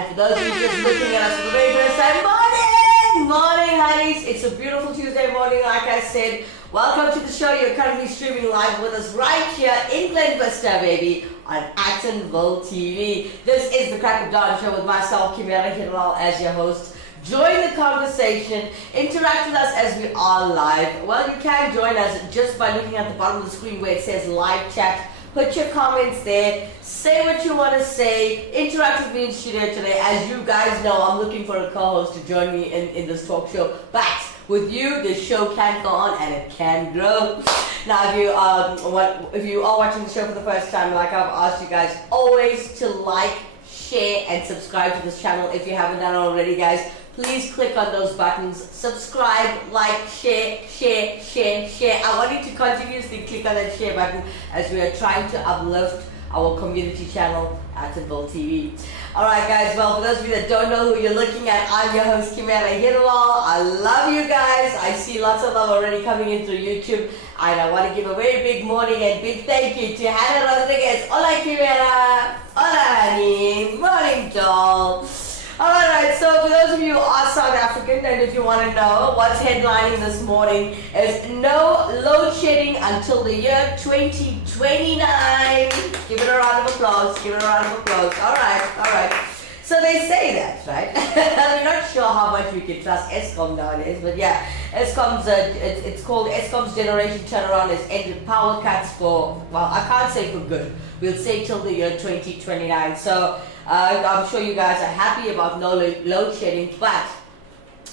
And for those of you just looking at us for the very first time, morning! Morning, honeys! It's a beautiful Tuesday morning, like I said. Welcome to the show. You're currently streaming live with us right here in Glen Vista, baby, on Actonville TV. This is the Crack of Dawn show with myself, Kimera, Heeralal, as your host. Join the conversation, interact with us as we are live. Well, you can join us just by looking at the bottom of the screen where it says live chat. Put your comments there, say what you want to say, interact with me in studio today. As you guys know, I'm looking for a co-host to join me in this talk show. But with you, the show can go on and it can grow. Now, if you are watching the show for the first time, like I've asked you guys, always to like, share, and subscribe to this channel if you haven't done it already, guys. Please click on those buttons, subscribe, like, share. I want you to continuously click on that share button as we are trying to uplift our community channel, Actonville TV. Alright guys, well, for those of you that don't know who you're looking at, I'm your host, Kimera Heeralal. I love you guys. I see lots of love already coming in through YouTube. And I want to give a very big morning and big thank you to Hannah Rodriguez. Hola Kimera. Hola honey. Morning doll. Alright, so for those of you who are South African, and if you want to know what's headlining this morning, is no load shedding until the year 2029. Give it a round of applause, Alright. So they say that, right? I'm not sure how much we can trust Eskom nowadays, but yeah, Eskom's, it's called Eskom's generation turnaround has ended power cuts for, well, I can't say for good. We'll say till the year 2029. So I'm sure you guys are happy about no load shedding, but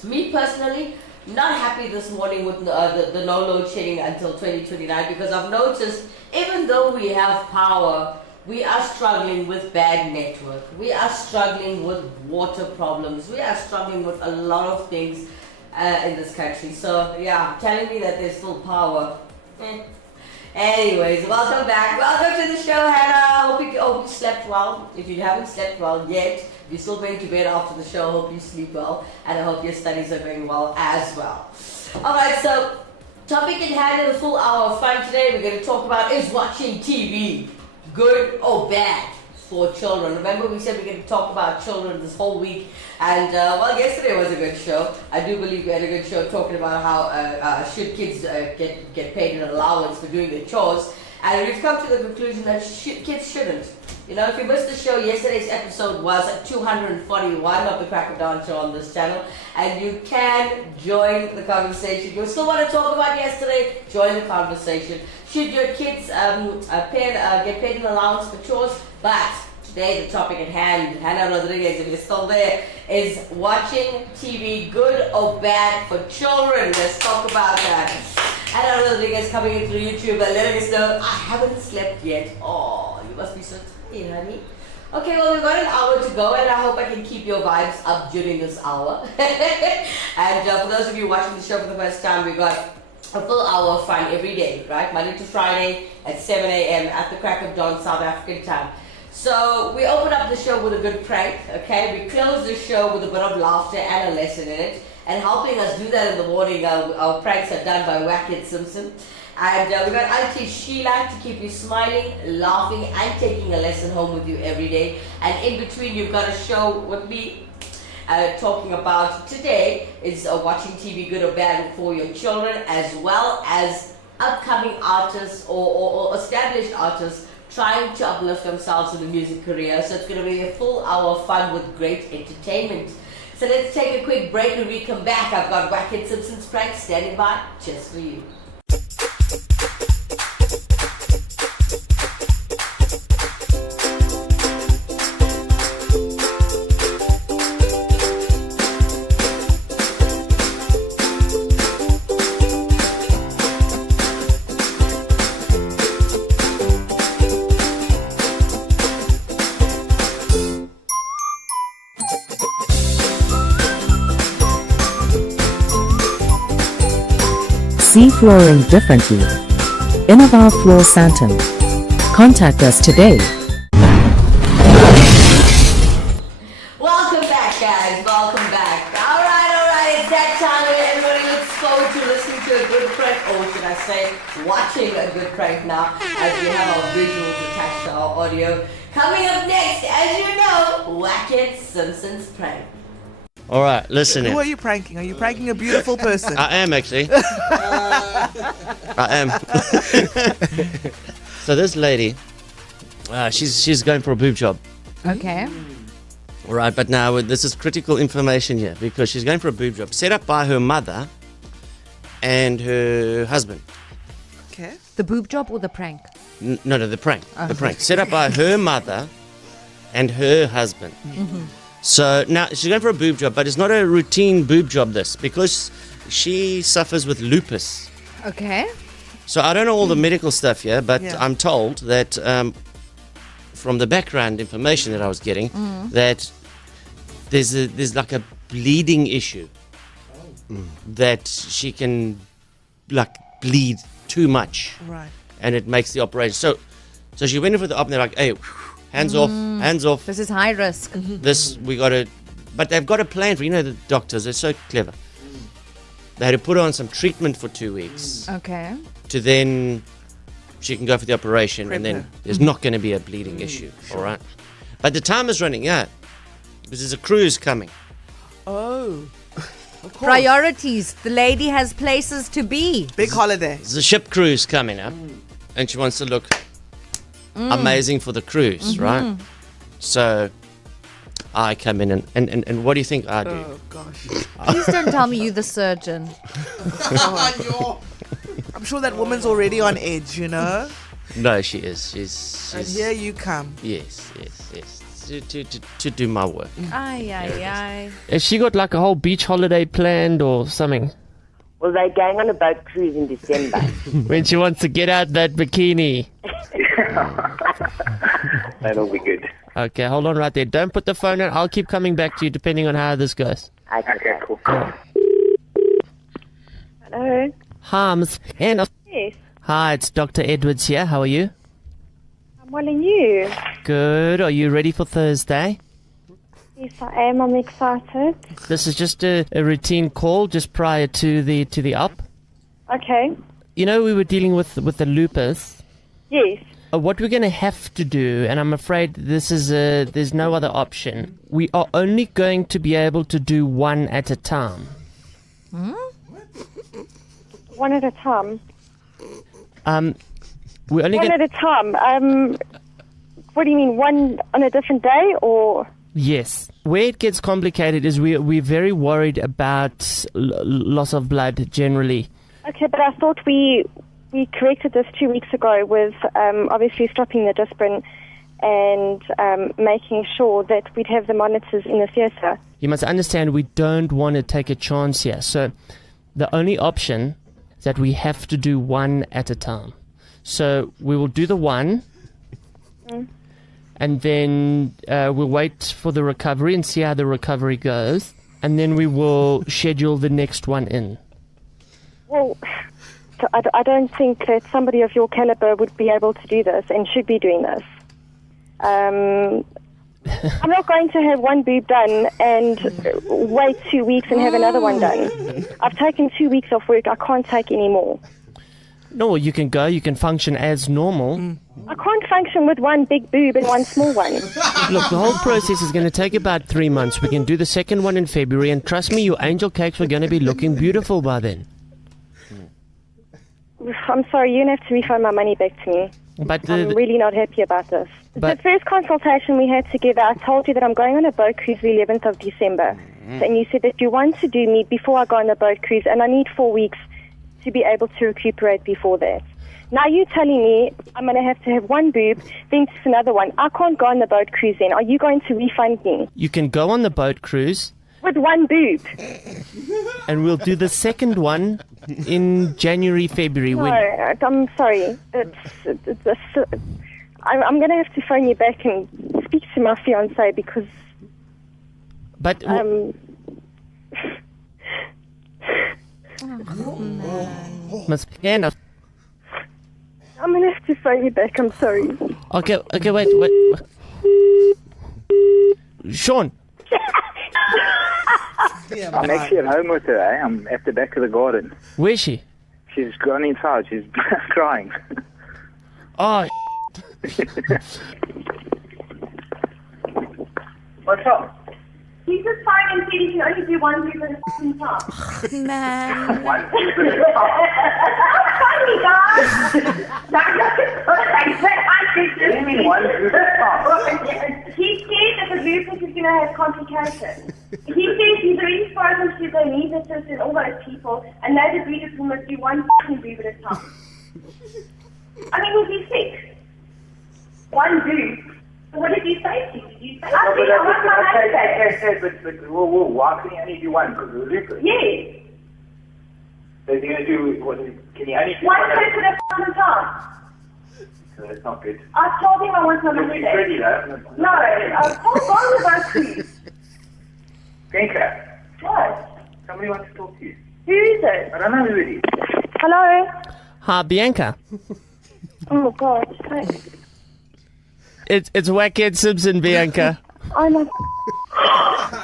me personally, not happy this morning with the no load shedding until 2029, because I've noticed even though we have power, we are struggling with bad network. We are struggling with water problems. We are struggling with a lot of things in this country. So yeah, telling me that there's still power. Anyways, welcome back. Welcome to the show, Hannah. Hope you slept well. If you haven't slept well yet, if you're still going to bed after the show, hope you sleep well. And I hope your studies are going well as well. Alright, so topic in hand in a full hour of fun today. We're going to talk about, is watching TV good or bad for children? Remember, we said we're going to talk about children this whole week. And well, yesterday was a good show. I do believe we had a good show talking about how should kids get paid an allowance for doing their chores. And we've come to the conclusion that kids shouldn't. You know, if you missed the show, yesterday's episode was 241 of the Crack of Dawn show on this channel. And you can join the conversation. You still want to talk about yesterday? Join the conversation. Should your kids get paid an allowance for chores? But today, the topic at hand, Hannah Rodriguez, if you're still there, is watching TV good or bad for children. Let's talk about that. Hannah Rodriguez coming in through YouTube and letting us know, I haven't slept yet. Oh, you must be so tired, honey. Okay, well, we've got an hour to go, and I hope I can keep your vibes up during this hour. And for those of you watching the show for the first time, we got a full hour of fun every day, right? Monday to Friday at 7 a.m. at the Crack of Dawn, South African time. So we open up the show with a good prank, okay? We close the show with a bit of laughter and a lesson in it. And helping us do that in the morning, our pranks are done by Wackett Simpson. And we got Auntie Sheila to keep you smiling, laughing, and taking a lesson home with you every day. And in between, you've got a show with me talking about today is watching TV good or bad for your children, as well as upcoming artists or established artists trying to uplift themselves in the music career. So it's going to be a full hour of fun with great entertainment. So let's take a quick break. When we come back, I've got Wackett Simpson's prank standing by just for you. See flooring differently. Innovar Floor Santon. Contact us today. Welcome back, guys. Welcome back. Alright. It's that time when everybody looks forward to listening to a good prank, or should I say, watching a good prank now, as we have our visuals attached to our audio. Coming up next, as you know, Jacket Simpson's prank. All right, listen Who in. are you pranking? Are you pranking a beautiful person? I am actually. I am. So this lady, she's going for a boob job. Okay. All right, but now this is critical information here because she's going for a boob job set up by her mother and her husband. Okay. The boob job or the prank? No, the prank. The prank set up by her mother and her husband. So now she's going for a boob job, but it's not a routine boob job. This because she suffers with lupus. Okay. So I don't know all the medical stuff here, but Yeah. I'm told that from the background information that I was getting, that there's like a bleeding issue that she can like bleed too much, Right. and it makes the operation. So she went in for the op, and they're like, "Hey, hands off, hands off. This is high risk. This we got to." But they've got a plan for the doctors. They're so clever. They had to put her on some treatment for 2 weeks Okay. to then she can go for the operation, Prep and then her. there's not going to be a bleeding issue. All right, but the time is running out because there's a cruise coming. Oh. Of course. Priorities. The lady has places to be. Big holiday. There's a ship cruise coming up, and she wants to look amazing for the cruise, right? So I come in and what do you think I do? Oh gosh. Please don't tell me you're the surgeon. I'm sure that woman's already on edge, you know? No, she is. She's And here you come. yes. To do my work. Ay, ay, ay. Has she got like a whole beach holiday planned or something? Well, they're going on a boat cruise in December. When she wants to get out that bikini. That'll be good. Okay, hold on right there. Don't put the phone out. I'll keep coming back to you depending on how this goes. Okay, cool. Hello. Hi, Miss Hannah. Yes. Hi, it's Dr. Edwards here. How are you? I'm well, and you? Good. Are you ready for Thursday? Yes, I am. I'm excited. This is just a routine call just prior to the up. Okay. You know, we were dealing with the lupus. Yes. What we're going to have to do, and I'm afraid this is there's no other option. We are only going to be able to do one at a time. One at a time. We're only One going at a time. What do you mean? One on a different day, or? Yes. Where it gets complicated is we're very worried about loss of blood generally. Okay, but I thought we corrected this 2 weeks ago with obviously stopping the Disprin and making sure that we'd have the monitors in the theatre. You must understand we don't want to take a chance here. So the only option is that we have to do one at a time. So we will do the one and then we'll wait for the recovery and see how the recovery goes. And then we will schedule the next one in. Well, so I don't think that somebody of your caliber would be able to do this and should be doing this. I'm not going to have one boob done and wait 2 weeks and have another one done. I've taken 2 weeks off work. I can't take any more. No, you can go, you can function as normal. I can't function with one big boob and one small one. Look, the whole process is going to take about 3 months. We can do the second one in February, and trust me, your angel cakes are going to be looking beautiful by then. I'm sorry, you're going to have to refund my money back to me. But I'm really not happy about this. But- The first consultation we had together, I told you that I'm going on a boat cruise the 11th of December. And you said that you want to do me before I go on the boat cruise, and I need 4 weeks to be able to recuperate before that. Now you're telling me I'm going to have one boob, then just another one. I can't go on the boat cruise then. Are you going to refund me? you can go on the boat cruise, With one boob? and we'll do the second one in January, February. No, When I'm sorry. I'm going to have to phone you back and speak to my fiancé because... But Miss Hannah. I'm going to have to phone you back. I'm sorry. Okay, wait. Sean, I'm actually at home with her, eh? I'm at the back of the garden. where's she? She's gone inside. She's crying. Oh, What's up? He's just fine and said he can only do one group at a fucking time. Man. One group at a time. Funny, guys! What do you mean one group at a time? He said that the lupus is going to have complications. He says he's already spoken to the anaesthetists and all those people, and they've agreed that we must do one fucking group at a time. I mean, was he sick? One group. What did you say to you? Did you say, I want my Okay, but why can you only do one? Because of the lupus? Yes. So he's going to do, can you only do One one? person at a fucking time. So that's not good. I told him I want my He's money ready back. though. No, hold on with those clues. Bianca, What? somebody wants to talk to you. Who is it? I don't know who it is. Hello? Hi, Bianca. Oh, God. Hi. It's Wackhead Simpson, Bianca. Oh, my...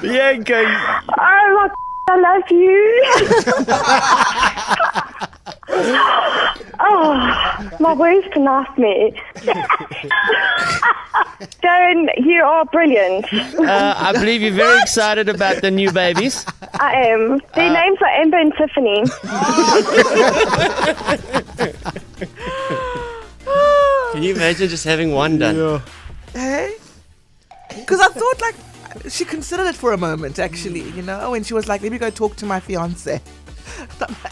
Bianca. Oh, my... I love you. Oh, my words cannot me. Darren, you are brilliant. I believe you're very excited about the new babies. I am. Their names are Amber and Tiffany. Can you imagine just having one done? Hey? Because I thought, like, she considered it for a moment, actually, you know, when she was like, let me go talk to my fiance.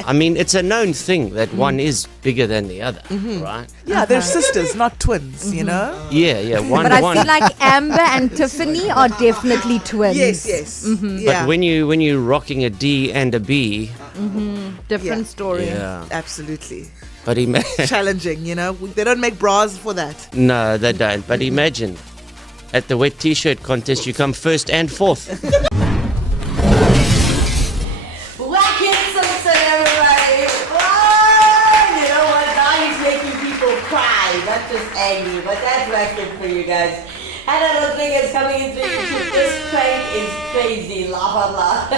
I mean, it's a known thing that one is bigger than the other, right? Yeah, they're sisters, not twins, you know? Yeah, one. But I feel like Amber and Tiffany are definitely twins. Yes. But Yeah, when you're rocking a D and a B, Different Yeah. story. yeah. absolutely. But Challenging, you know? They don't make bras for that. no, they don't. But imagine at the wet T-shirt contest, you come first and fourth. Wackhead Simpson, everybody! Oh, you know what? Now he's making people cry, not just angry, but that's Wackhead for you guys. And I don't think it's coming into YouTube. This prank is crazy. La blah blah.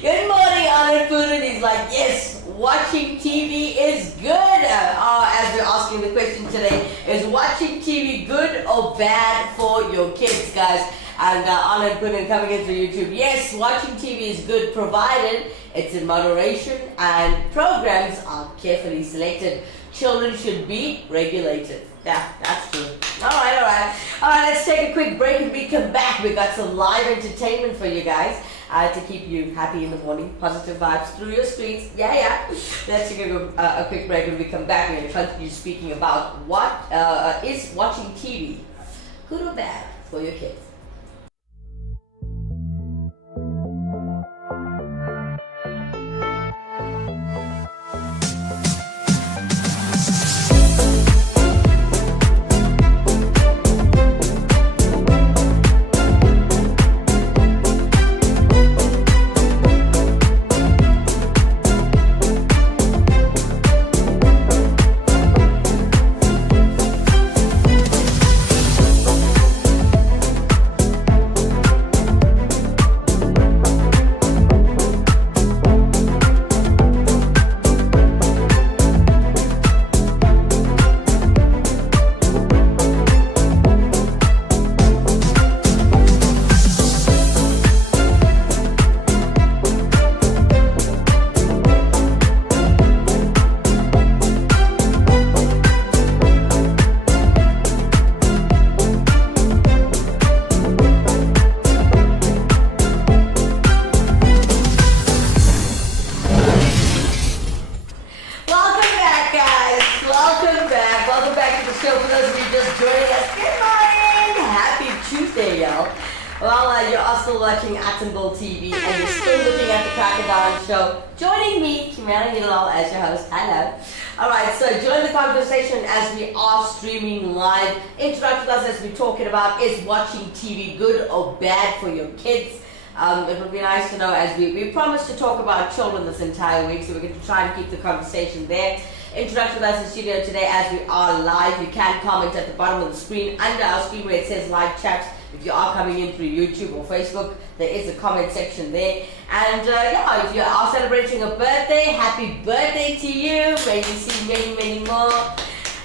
Good morning, Anand Puran. He's like, yes, watching TV is good. As we're asking the question today, is watching TV good or bad for your kids, guys? And Anand Puran coming into YouTube. Yes, watching TV is good provided it's in moderation and programs are carefully selected. Children should be regulated. Yeah, that's true. Alright, let's take a quick break and we come back. We got some live entertainment for you guys to keep you happy in the morning, positive vibes through your screens. Yeah. Let's take a quick break. When we come back, we're going to continue speaking about what is watching TV good or bad for your kids. Watching Atombo TV and you're still looking at the Crocodile Show. Joining me, Kimera, Heeralal as your host. Hello. Alright, so join the conversation as we are streaming live. Interact with us as we're talking about is watching TV good or bad for your kids. It would be nice to know as we promised to talk about children this entire week, so we're going to try and keep the conversation there. Interact with us in studio today as we are live. You can comment at the bottom of the screen under our screen where it says live chat. If you are coming in through YouTube or Facebook, there is a comment section there. And if you are celebrating a birthday, happy birthday to you. May you see many, many more.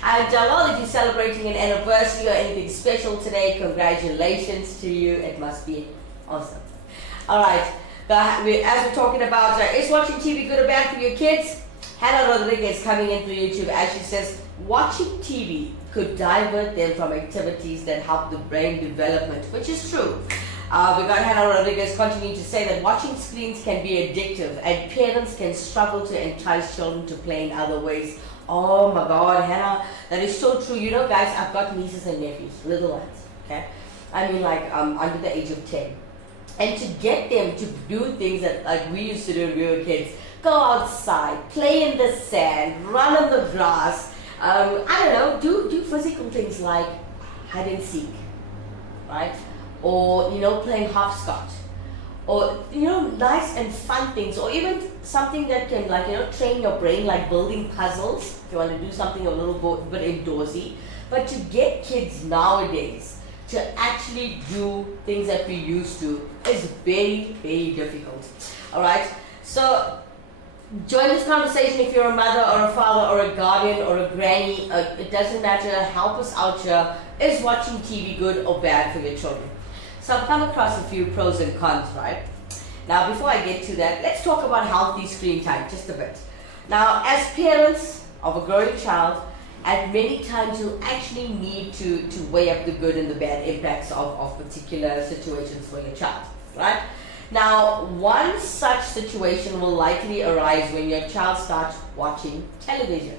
And well, if you're celebrating an anniversary or anything special today, congratulations to you. It must be awesome. All right. As we're talking about, is watching TV good or bad for your kids? Hannah Rodriguez coming in through YouTube, as she says, watching TV could divert them from activities that help the brain development, which is true. We got Hannah Rodriguez continuing to say that watching screens can be addictive and parents can struggle to entice children to play in other ways. Oh my God, Hannah, that is so true. You know, guys, I've got nieces and nephews, little ones, okay? I mean, like under the age of 10. And to get them to do things that like we used to do when we were kids, go outside, play in the sand, run on the grass, I don't know, do physical things like hide and seek, right? Or, you know, playing hopscotch. Or, you know, nice and fun things. Or even something that can, like, you know, train your brain, like building puzzles, if you want to do something a little bit indoorsy. But to get kids nowadays to actually do things that we used to is very, very difficult. All right? So, join this conversation if you're a mother or a father or a guardian or a granny. It doesn't matter. Help us out here. Is watching TV good or bad for your children? So I've come across a few pros and cons, right? Now, before I get to that, let's talk about healthy screen time just a bit. Now, as parents of a growing child, at many times you actually need to weigh up the good and the bad impacts of particular situations for your child, right? Now, one such situation will likely arise when your child starts watching television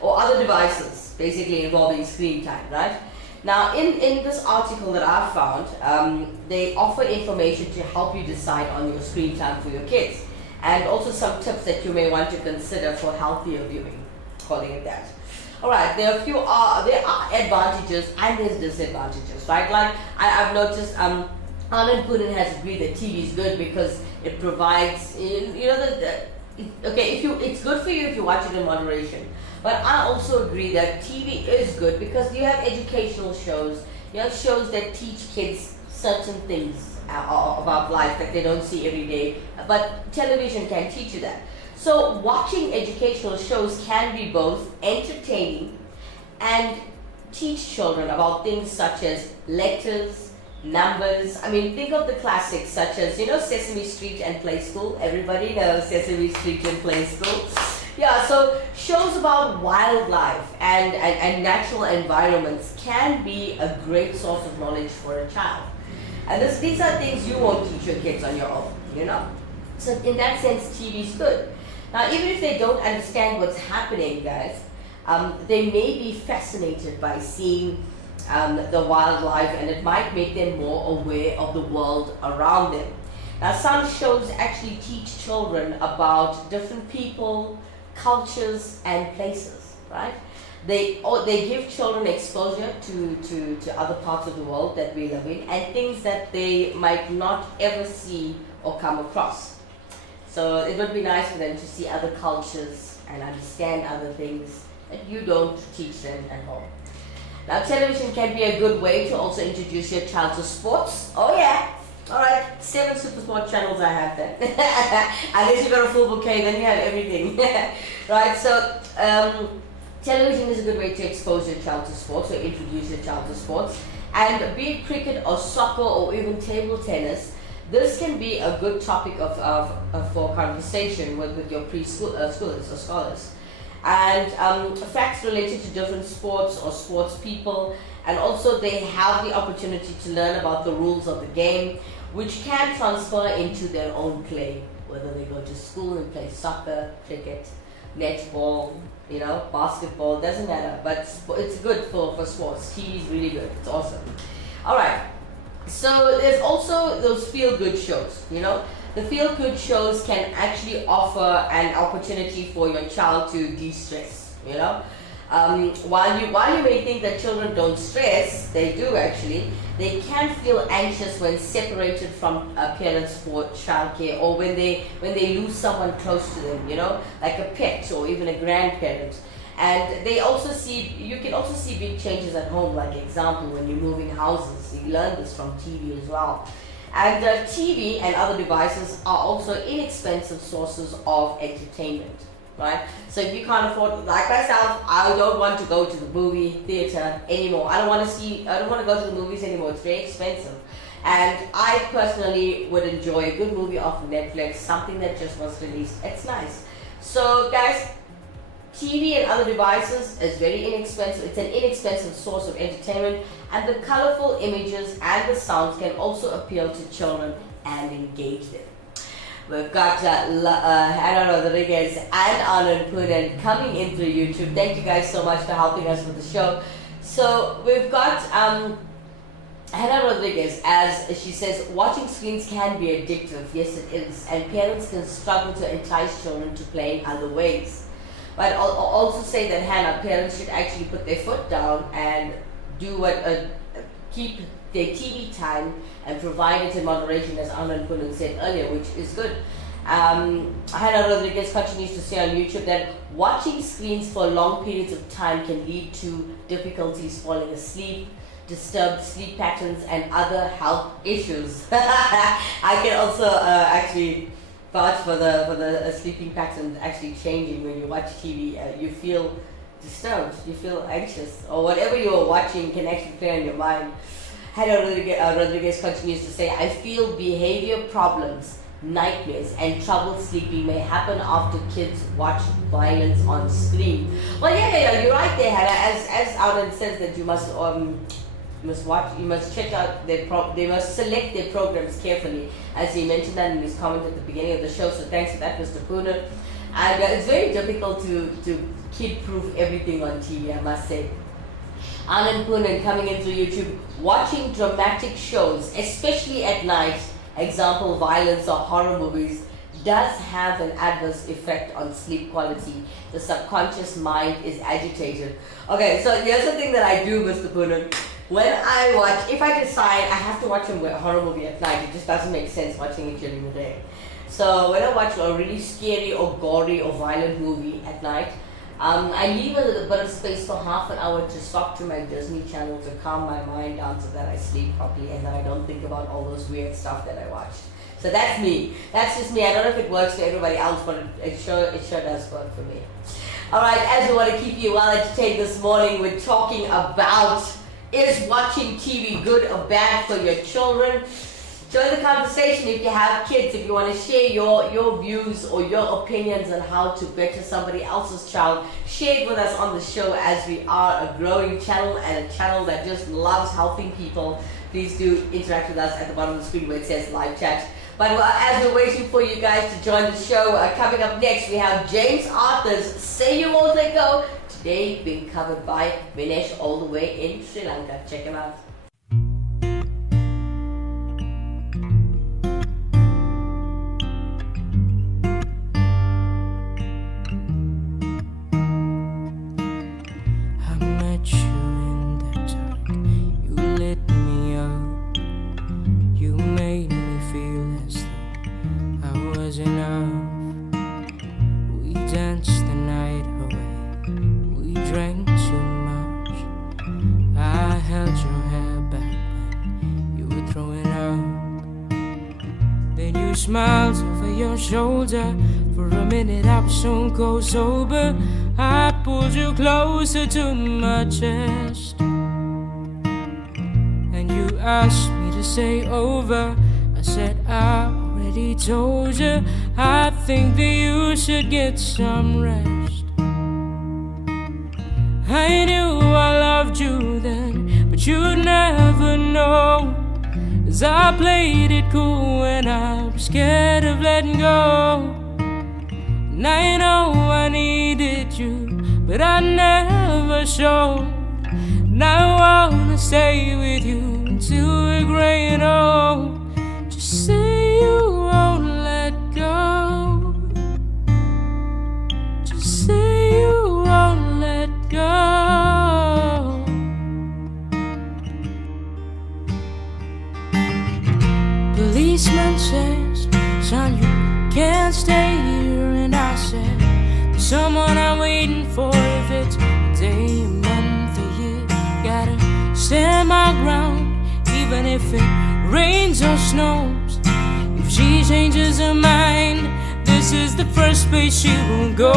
or other devices, basically involving screen time, right? Now, in this article that I found, they offer information to help you decide on your screen time for your kids, and also some tips that you may want to consider for healthier viewing, calling it that. All right, there are advantages and there's disadvantages, right? Like I've noticed, Anand Poonen has agreed that TV is good because it provides, you know, okay, it's good for you if you watch it in moderation. But I also agree that TV is good because you have educational shows, you have shows that teach kids certain things about life that they don't see every day. But television can teach you that. So watching educational shows can be both entertaining and teach children about things such as letters, numbers. I mean, think of the classics such as, you know, Sesame Street and Play School. Everybody knows Sesame Street and Play School. Yeah, so shows about wildlife and natural environments can be a great source of knowledge for a child. And these are things you won't teach your kids on your own, you know. So in that sense, TV is good. Now, even if they don't understand what's happening, guys, they may be fascinated by seeing the wildlife, and it might make them more aware of the world around them. Now, some shows actually teach children about different people, cultures, and places, right? They give children exposure to other parts of the world that we live in and things that they might not ever see or come across. So it would be nice for them to see other cultures and understand other things that you don't teach them at home. Now, television can be a good way to also introduce your child to sports. Oh yeah. All right, 7 super sport channels I have then. Unless you've got a full bouquet, then you have everything. Right, so television is a good way to expose your child to sports or introduce your child to sports. And be it cricket or soccer or even table tennis, this can be a good topic for conversation with your preschoolers or scholars. And facts related to different sports or sports people, and also they have the opportunity to learn about the rules of the game, which can transfer into their own play, whether they go to school and play soccer, cricket, netball, you know, basketball, doesn't matter, but it's good for sports. TV is really good, it's awesome. All right, so there's also those feel-good shows, you know. The feel-good shows can actually offer an opportunity for your child to de-stress, you know. While you may think that children don't stress, they do actually. They can feel anxious when separated from parents for childcare, or when they lose someone close to them, you know, like a pet or even a grandparent. And you can also see big changes at home, like example, when you're moving houses. You learn this from TV as well. And TV and other devices are also inexpensive sources of entertainment. right? So if you can't afford, like myself, I don't want to go to the movie theater anymore. I don't want to go to the movies anymore. It's very expensive. And I personally would enjoy a good movie off Netflix, something that just was released. It's nice. So guys, TV and other devices is very inexpensive. It's an inexpensive source of entertainment, and the colorful images and the sounds can also appeal to children and engage them. We've got Hannah Rodriguez and Anand Poonen coming in through YouTube. Thank you guys so much for helping us with the show. So we've got Hannah Rodriguez, as she says, watching screens can be addictive. Yes, it is. And parents can struggle to entice children to play in other ways. But I'll also say that, Hannah, parents should actually put their foot down and do keep their TV time and provide it in moderation, as Anand Poonen said earlier, which is good. Hannah Rodriguez continues to say on YouTube that watching screens for long periods of time can lead to difficulties falling asleep, disturbed sleep patterns, and other health issues. I can also actually vouch for the sleeping pattern actually changing when you watch TV. You feel disturbed, you feel anxious, or whatever you're watching can actually play on your mind. Hannah Rodriguez continues to say, I feel behavior problems, nightmares, and trouble sleeping may happen after kids watch violence on screen. Well, yeah, you're right there, Hannah. As Anand says that you must check out they must select their programs carefully, as he mentioned that in his comment at the beginning of the show. So thanks for that, Mr. Poonen. And it's very difficult to kid-proof everything on TV, I must say. Anand Poonen coming in through YouTube, watching dramatic shows, especially at night, example violence or horror movies, does have an adverse effect on sleep quality. The subconscious mind is agitated. Okay, so here's the thing that I do, Mr. Poonen. When I watch, if I decide I have to watch a horror movie at night, it just doesn't make sense watching it during the day. So when I watch a really scary or gory or violent movie at night, I leave a bit of space for half an hour to swap to my Disney Channel to calm my mind down so that I sleep properly and that I don't think about all those weird stuff that I watched. So that's me. That's just me. I don't know if it works for everybody else, but it sure does work for me. Alright, as we want to keep you well entertained this morning, we're talking about, is watching TV good or bad for your children? Join the conversation if you have kids, if you want to share your views or your opinions on how to better somebody else's child. Share it with us on the show, as we are a growing channel and a channel that just loves helping people. Please do interact with us at the bottom of the screen where it says live chat. But as we're waiting for you guys to join the show, coming up next we have James Arthur's Say You Won't Let Go, today being covered by Vinesh all the way in Sri Lanka. Check him out. Smiles over your shoulder. For a minute I was so cold sober. I pulled you closer to my chest, and you asked me to stay over. I said I already told you. I think that you should get some rest. I knew I loved you then, but you'd never know. 'Cause I played it cool when I was scared of letting go. And I know I needed you, but I never showed. And I wanna stay with you until we're gray and old. Just say you won't let go. Just say you won't let go. Policeman says, son, you can't stay here. And I said, there's someone I'm waiting for. If it's a day, a month, a year, gotta stand my ground, even if it rains or snows. If she changes her mind, this is the first place she will go.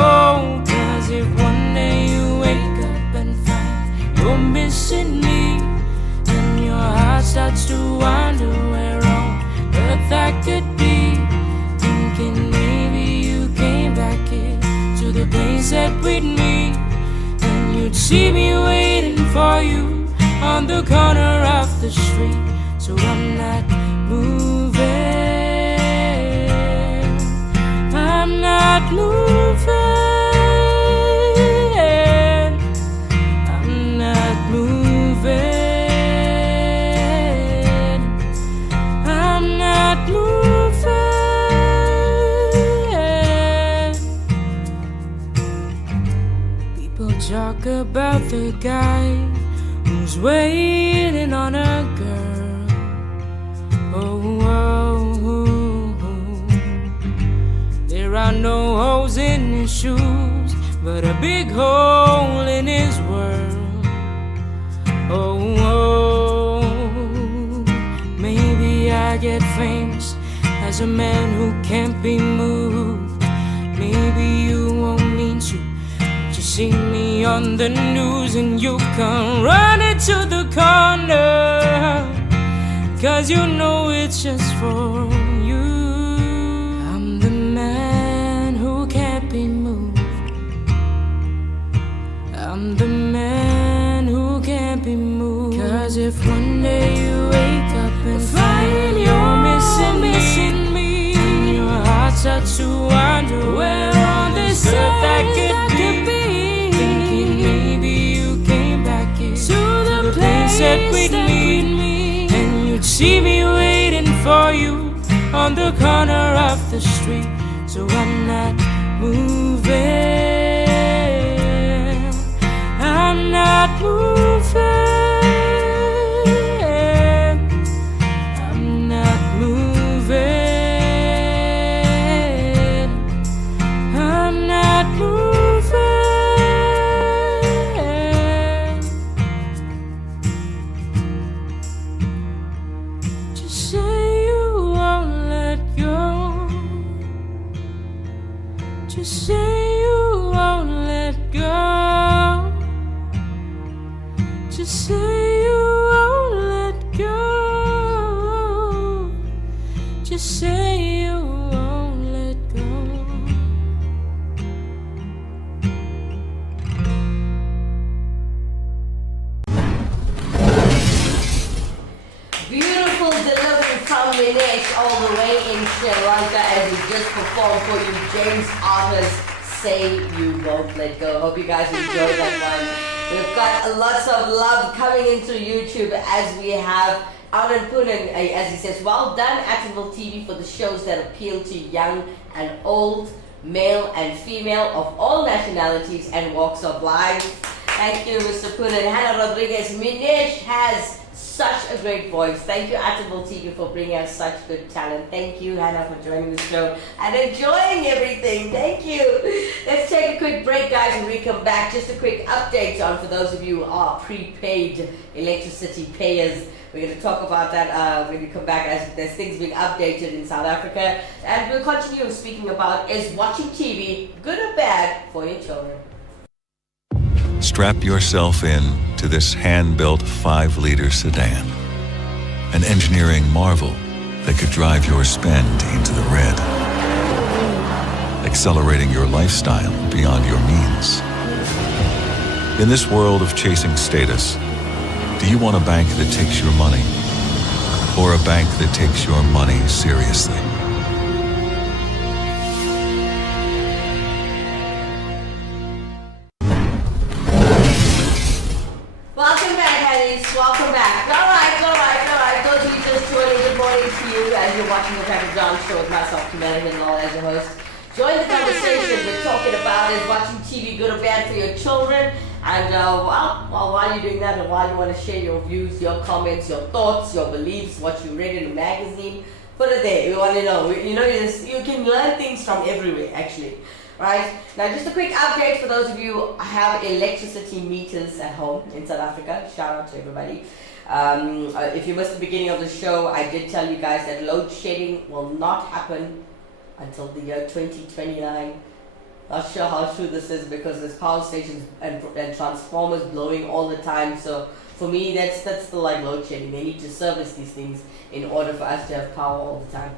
'Cause if one day you wake up and find you're missing me, then your heart starts to wonder where on earth I could be. Thinking maybe you came back here to the place that we'd meet, and you'd see me waiting for you on the corner of the street. So I'm not moving, I'm not moving, I'm not moving, I'm not moving. People talk about the guy who's waiting on a girl. Oh, oh, oh, oh. There are no holes in his shoes, but a big hole in his world. Oh, oh. Maybe I get famous as a man who can't be moved. Maybe you won't mean to. Just see me on the news and you come running to the corner, 'cause you know it's just for you. I'm the man who can't be moved. I'm the man who can't be moved. 'Cause if one day you wake up and find you're missing me, and your heart starts to wonder where on this earth I could be. Thinking maybe you came back here to the place that we'd meet, and you'd see me waiting for you on the corner of the street. So I'm not moving, I'm not moving, I'm not moving, I'm not moving. Just say you won't let go. Just say you won't let go. Just say you won't let go. Just say you won't let go. Beautiful delivery from Minesh all the way in Sri Lanka as we just performed for you James Arthur's Say You Won't Let Go. Hope you guys enjoyed that one. We've got lots of love coming in through YouTube as we have Anand Punan, as he says, well done Actonville TV for the shows that appeal to young and old, male and female of all nationalities and walks of life. Thank you, Mr. Punan. Hannah Rodriguez, Minesh has such a great voice. Thank you, Actonville TV, for bringing us such good talent. Thank you, Hannah, for joining the show and enjoying everything. Thank you. Let's take a quick break, guys, and we come back. Just a quick update on for those of you who are prepaid electricity payers. We're going to talk about that when we come back as there's things being updated in South Africa. And we'll continue speaking about is watching TV good or bad for your children? Strap yourself in to this hand-built 5-liter sedan. An engineering marvel that could drive your spend into the red. Accelerating your lifestyle beyond your means. In this world of chasing status, do you want a bank that takes your money or a bank that takes your money seriously? Welcome back, Hennies. Welcome back. All right. Those of you just joining, good morning to you as you're watching the Pepper John Show with myself, Kimera, Heeralal, as your host. Join the conversation. We're talking about is watching TV good or bad for your children. And while you're doing that and while you want to share your views, your comments, your thoughts, your beliefs, what you read in a magazine, put it there. We want to know. You can learn things from everywhere, actually. Right? Now, just a quick update for those of you who have electricity meters at home in South Africa. Shout out to everybody. If you missed the beginning of the show, I did tell you guys that load shedding will not happen until the year 2029. Not sure how true this is because there's power stations and transformers blowing all the time. So for me, that's still like load shedding. They need to service these things in order for us to have power all the time.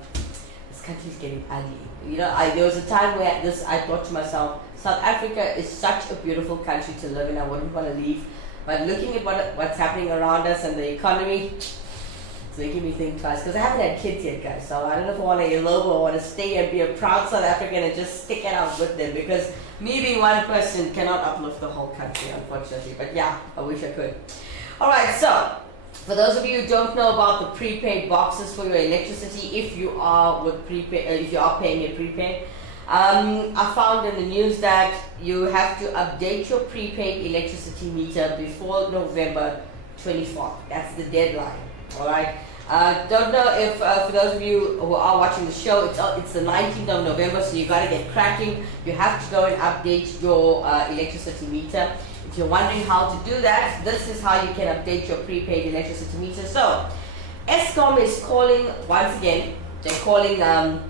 This country's getting ugly. You know, there was a time where I thought to myself, South Africa is such a beautiful country to live in. I wouldn't want to leave. But looking at what's happening around us and the economy, it's making me think twice. Because I haven't had kids yet, guys. So I don't know if I want to elope or want to stay and be a proud South African and just stick it out with them. Because me being one person cannot uplift the whole country, unfortunately. But yeah, I wish I could. Alright, so for those of you who don't know about the prepaid boxes for your electricity, if you are paying your prepaid, I found in the news that you have to update your prepaid electricity meter before November 24th. That's the deadline. Alright. Don't know if for those of you who are watching the show, it's the 19th of November, so you got to get cracking. You have to go and update your electricity meter. If you're wondering how to do that, this is how you can update your prepaid electricity meter. So, Eskom is calling, once again, they're calling on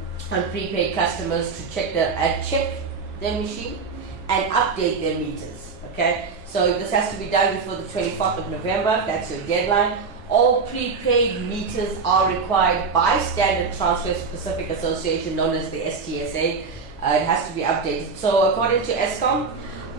prepaid customers to check their machine and update their meters. Okay? So this has to be done before the 24th of November. That's your deadline. All prepaid meters are required by Standard Transfer Specific Association, known as the STSA. It has to be updated. So according to Eskom,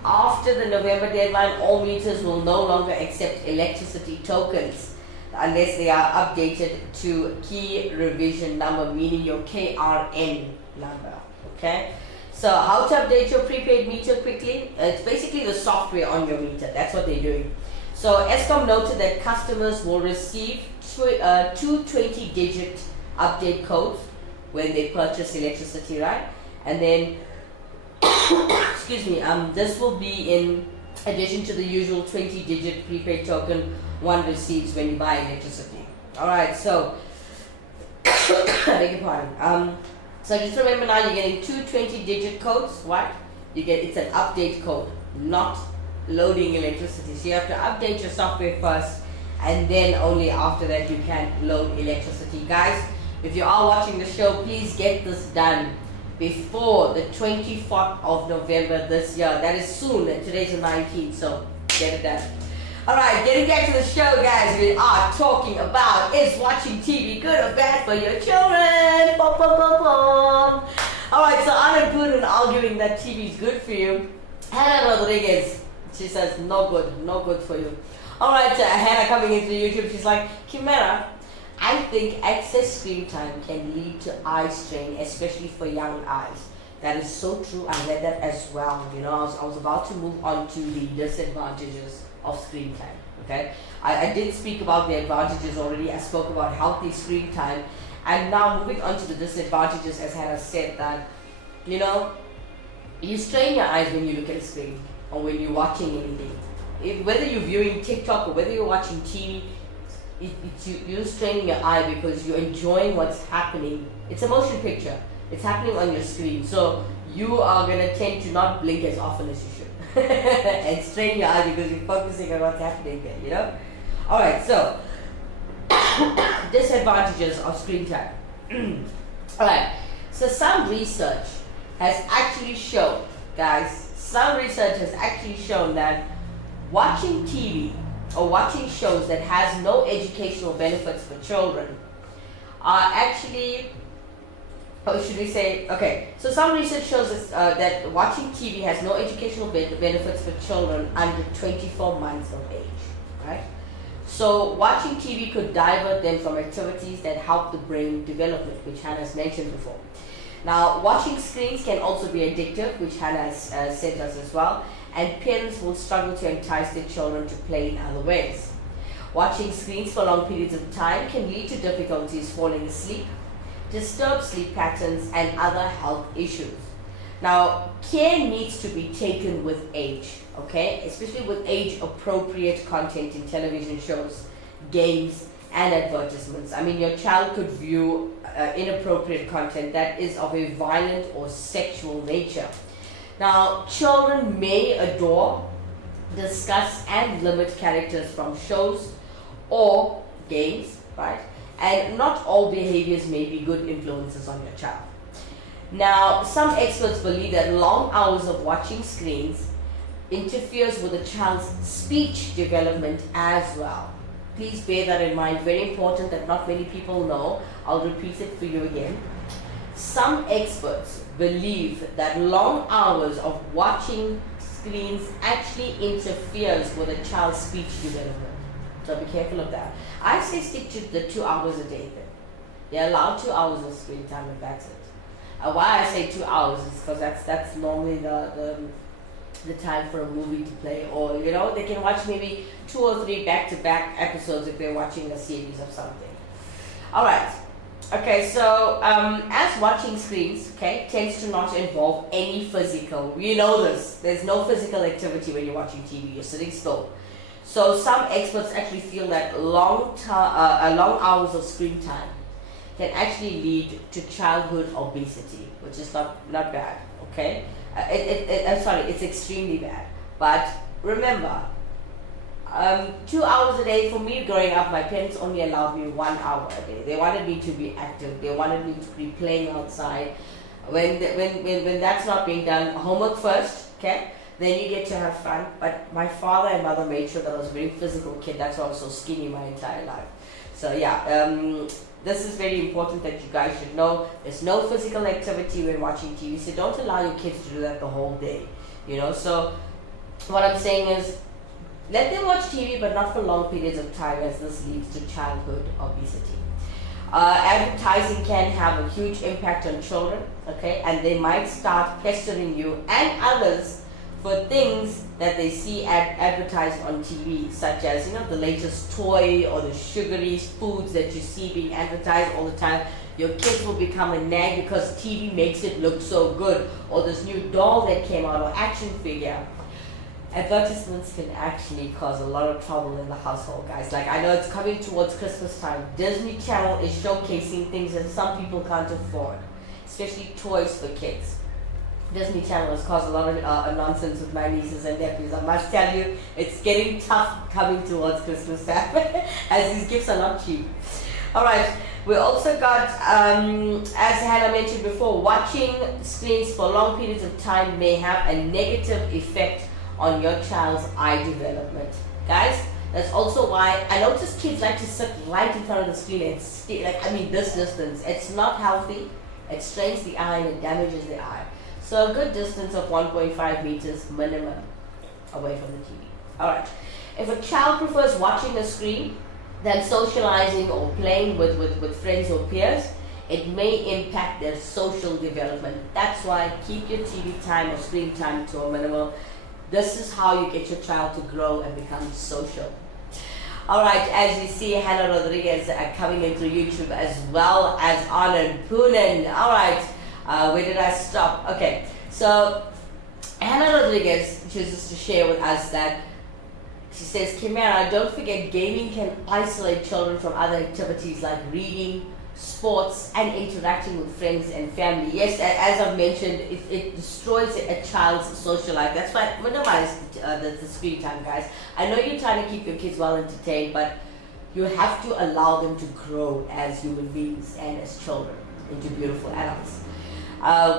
after the November deadline, all meters will no longer accept electricity tokens unless they are updated to key revision number, meaning your KRN number. Okay? So how to update your prepaid meter quickly? It's basically the software on your meter. That's what they're doing. So Eskom noted that customers will receive two 20-digit update codes when they purchase electricity, right? And then, excuse me, this will be in addition to the usual 20-digit prepaid token one receives when you buy electricity. Alright, so, I beg your pardon. So just remember now you're getting two 20-digit codes, what? It's an update code, not loading electricity. So you have to update your software first, and then only after that you can load electricity. Guys, if you are watching the show, please get this done before the 24th of November this year. That is soon. Today's the 19th, so get it done. Alright, getting back to the show, guys, we are talking about, is watching TV good or bad for your children? Bum, bum, bum, bum. Alright, so Anna Putin arguing that TV is good for you. Hannah Rodriguez, she says no good for you. Alright, Hannah coming into YouTube, she's like, Kimera, I think excess screen time can lead to eye strain, especially for young eyes. That is so true. I read that as well. You know, I was about to move on to the disadvantages of screen time. Okay, I did speak about the advantages already. I spoke about healthy screen time, and now moving on to the disadvantages, as Hannah said, that you know, you strain your eyes when you look at a screen or when you're watching anything. Whether you're viewing TikTok or whether you're watching TV, you're straining your eye because you're enjoying what's happening. It's a motion picture. It's happening on your screen, so you are gonna tend to not blink as often as you should. And strain your eye because you're focusing on what's happening there, you know? Alright, so disadvantages of screen time. Alright, so some research has actually shown, guys, that watching TV or watching shows that has no educational benefits for children are actually, or should we say, okay, so some research shows us, that watching TV has no educational benefits for children under 24 months of age, right? So watching TV could divert them from activities that help the brain development, which Hannah has mentioned before. Now, watching screens can also be addictive, which Hannah has said us as well, and parents will struggle to entice their children to play in other ways. Watching screens for long periods of time can lead to difficulties falling asleep, disturbed sleep patterns, and other health issues. Now, care needs to be taken with age, okay? Especially with age-appropriate content in television shows, games, and advertisements. I mean, your child could view inappropriate content that is of a violent or sexual nature. Now, children may adore, discuss, and limit characters from shows or games, right? And not all behaviors may be good influences on your child. Now, some experts believe that long hours of watching screens interferes with a child's speech development as well. Please bear that in mind. Very important that not many people know. I'll repeat it for you again. Some experts believe that long hours of watching screens actually interferes with a child's speech development. So be careful of that. I say stick to the 2 hours a day then. They're allowed 2 hours of screen time and that's it. Why I say 2 hours is because that's normally the time for a movie to play, or they can watch maybe 2 or 3 back-to-back episodes if they're watching a series of something. All right. Okay, so as watching screens, tends to not involve any physical. You know this. There's no physical activity when you're watching TV. You're sitting still. So some experts actually feel that long hours of screen time can actually lead to childhood obesity, which is not bad. Okay, I'm sorry, it's extremely bad. But remember, 2 hours a day, for me growing up, my parents only allowed me 1 hour a day. They wanted me to be active. They wanted me to be playing outside. When that's not being done, homework first, then you get to have fun. But my father and mother made sure that I was a very physical kid. That's why I was so skinny my entire life. So yeah, this is very important that you guys should know. There's no physical activity when watching TV, so don't allow your kids to do that the whole day. So what I'm saying is, let them watch TV, but not for long periods of time, as this leads to childhood obesity. Advertising can have a huge impact on children, and they might start pestering you and others for things that they see advertised on TV, such as the latest toy or the sugary foods that you see being advertised all the time. Your kids will become a nag because TV makes it look so good, or this new doll that came out, or action figure. Advertisements can actually cause a lot of trouble in the household, guys. Like, I know it's coming towards Christmas time. Disney Channel is showcasing things that some people can't afford, especially toys for kids. Disney Channel has caused a lot of nonsense with my nieces and nephews. I must tell you, it's getting tough coming towards Christmas time, as these gifts are not cheap. All right, we also got, as Hannah mentioned before, watching screens for long periods of time may have a negative effect on your child's eye development. Guys, that's also why I notice kids like to sit right in front of the screen and stay, this distance. It's not healthy. It strains the eye and it damages the eye. So a good distance of 1.5 meters minimum away from the TV. Alright, if a child prefers watching a screen than socializing or playing with friends or peers, it may impact their social development. That's why keep your TV time or screen time to a minimum. This is how you get your child to grow and become social. Alright, as you see, Hannah Rodriguez coming into YouTube, as well as Anand Poonen. Alright. Where did I stop? Okay, so Hannah Rodriguez chooses to share with us that she says, Kimera, don't forget gaming can isolate children from other activities like reading, sports, and interacting with friends and family. Yes, as I've mentioned, it destroys a child's social life. That's why minimize the screen time, guys. I know you're trying to keep your kids well entertained, but you have to allow them to grow as human beings and as children into beautiful adults.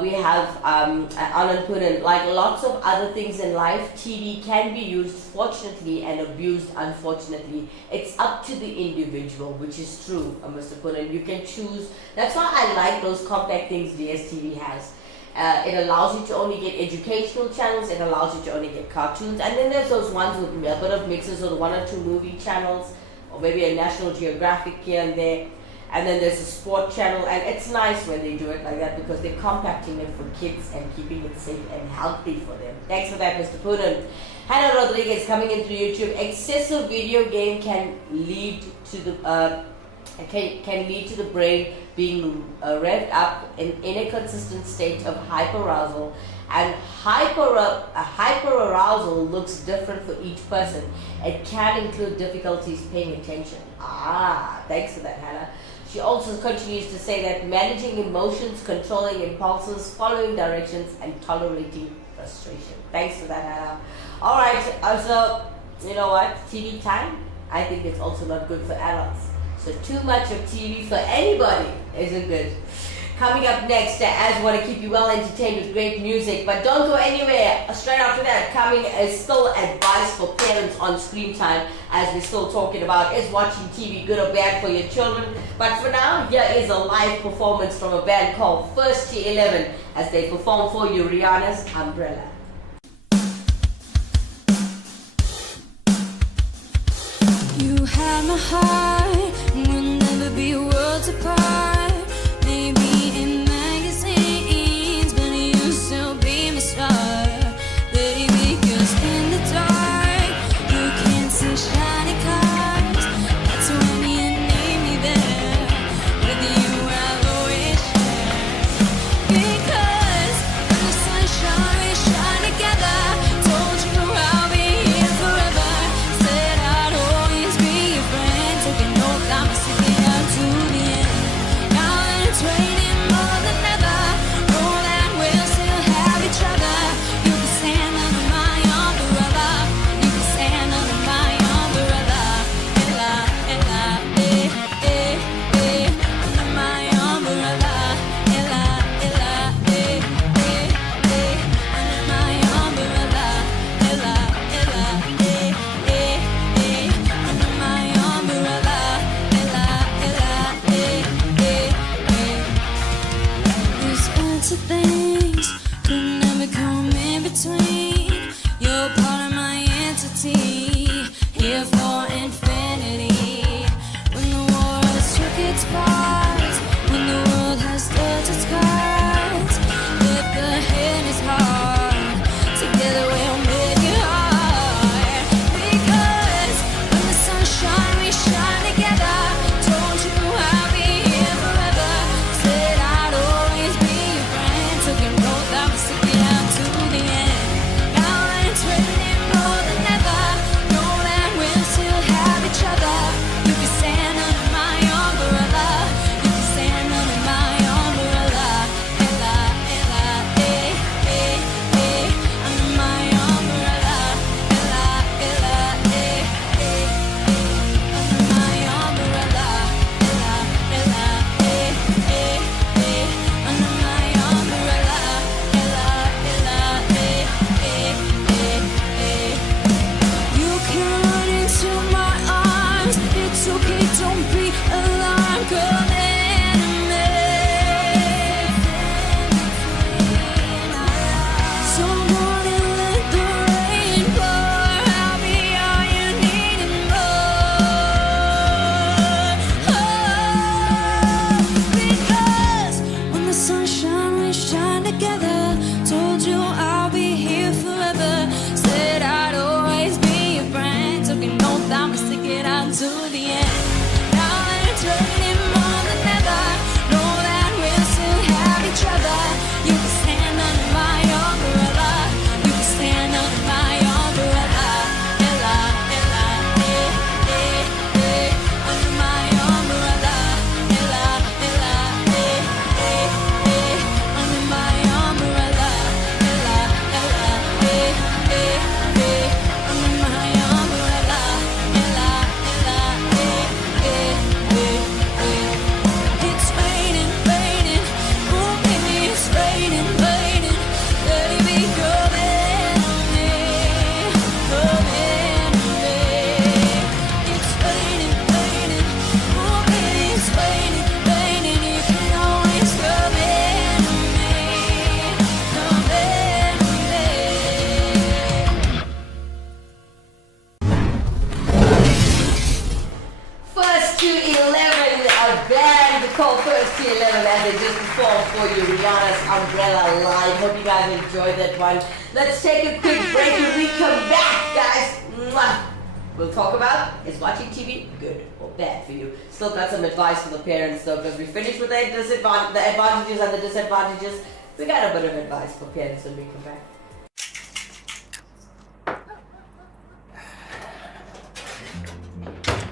We have Anand Poonen, like lots of other things in life, TV can be used fortunately and abused unfortunately. It's up to the individual, which is true, Mr. Poonen. You can choose. That's why I like those compact things DSTV has. It allows you to only get educational channels, it allows you to only get cartoons, and then there's those ones with a bit of mixes with 1 or 2 movie channels, or maybe a National Geographic here and there. And then there's a sport channel, and it's nice when they do it like that because they're compacting it for kids and keeping it safe and healthy for them. Thanks for that, Mr. Poonen. Hannah Rodriguez coming into YouTube. Excessive video game can lead to the brain being revved up in a consistent state of hyperarousal, and hyperarousal looks different for each person. It can include difficulties paying attention. Thanks for that, Hannah. She also continues to say that managing emotions, controlling impulses, following directions, and tolerating frustration. Thanks for that, Hannah. Alright, so, you know what? TV time, I think it's also not good for adults. So too much of TV for anybody isn't good. Coming up next, as we want to keep you well entertained with great music, but don't go anywhere. Straight after that, coming is still advice for parents on screen time, as we're still talking about, is watching TV good or bad for your children? But for now, here is a live performance from a band called First to 11 as they perform for you Rihanna's Umbrella. You had my heart, we'll never be worlds apart. Maybe in magazines, but you still be my star, baby. 'Cause in the dark, you can't see shiny cars. That's when you need me there. With you, I'll always share. Because when the sunshine, we shine together. Told you I'll be here forever. Said I'd always be your friend. Took an oath, I'ma stick it out to the end. Now that it's raining more than ever, know that we'll still have each other. You can stand under my umbrella. You can stand under my umbrella. Ella, Ella, under my umbrella. Ella, Ella, under my umbrella. Ella, Ella, under my umbrella. Ella, Ella, There's lots of things could never come in between. You're part of my entity, here for infinity. When the war has took its part, when the world has touched its cards, if the hand is hard, together we'll make it hard. Because when the sunshine, we shine together. Told you I'll be here forever. Said I'd always be your friend. Took an oath, I'ma stick it out to the end. Now that it's raining more than ever, know that we'll still have each other. You can stand under my umbrella. You can stand under my umbrella. Ella, Ella, under my umbrella. Ella, Ella, under my umbrella. Ella, Ella, under my umbrella. Ella, You can run into my arms. It's okay, don't be alarmed. Come in me. So gonna let the rain pour. I'll be all you need and more. Because when the sunshine, we shine together. Told you I'll be here forever. Said I'd always be your friend. Took an oath, I'ma stick it out to the end. Now that it's raining more than ever, know that we'll still have each other. You can stand under my umbrella. You can stand under my umbrella. Ella, Ella, under my umbrella. Ella, Ella, under my umbrella. Ella, Ella, under my umbrella. Ella, Ella, it's raining, raining. Oh, baby, it's raining, raining. Baby, come in on me, come in on me. It's raining, raining. Oh, baby, it's raining, raining. You can always come in on me, come in on me. First to 11, a band called First to 11 as they just performed for you Rihanna's Umbrella live. Hope you guys enjoyed that one. Let's take a quick break and we come back, guys. Mwah. We'll talk about, is watching TV good or bad for you? Still got some advice for the parents though, because we finished with the advantages and the disadvantages. We got a bit of advice for parents when we come back.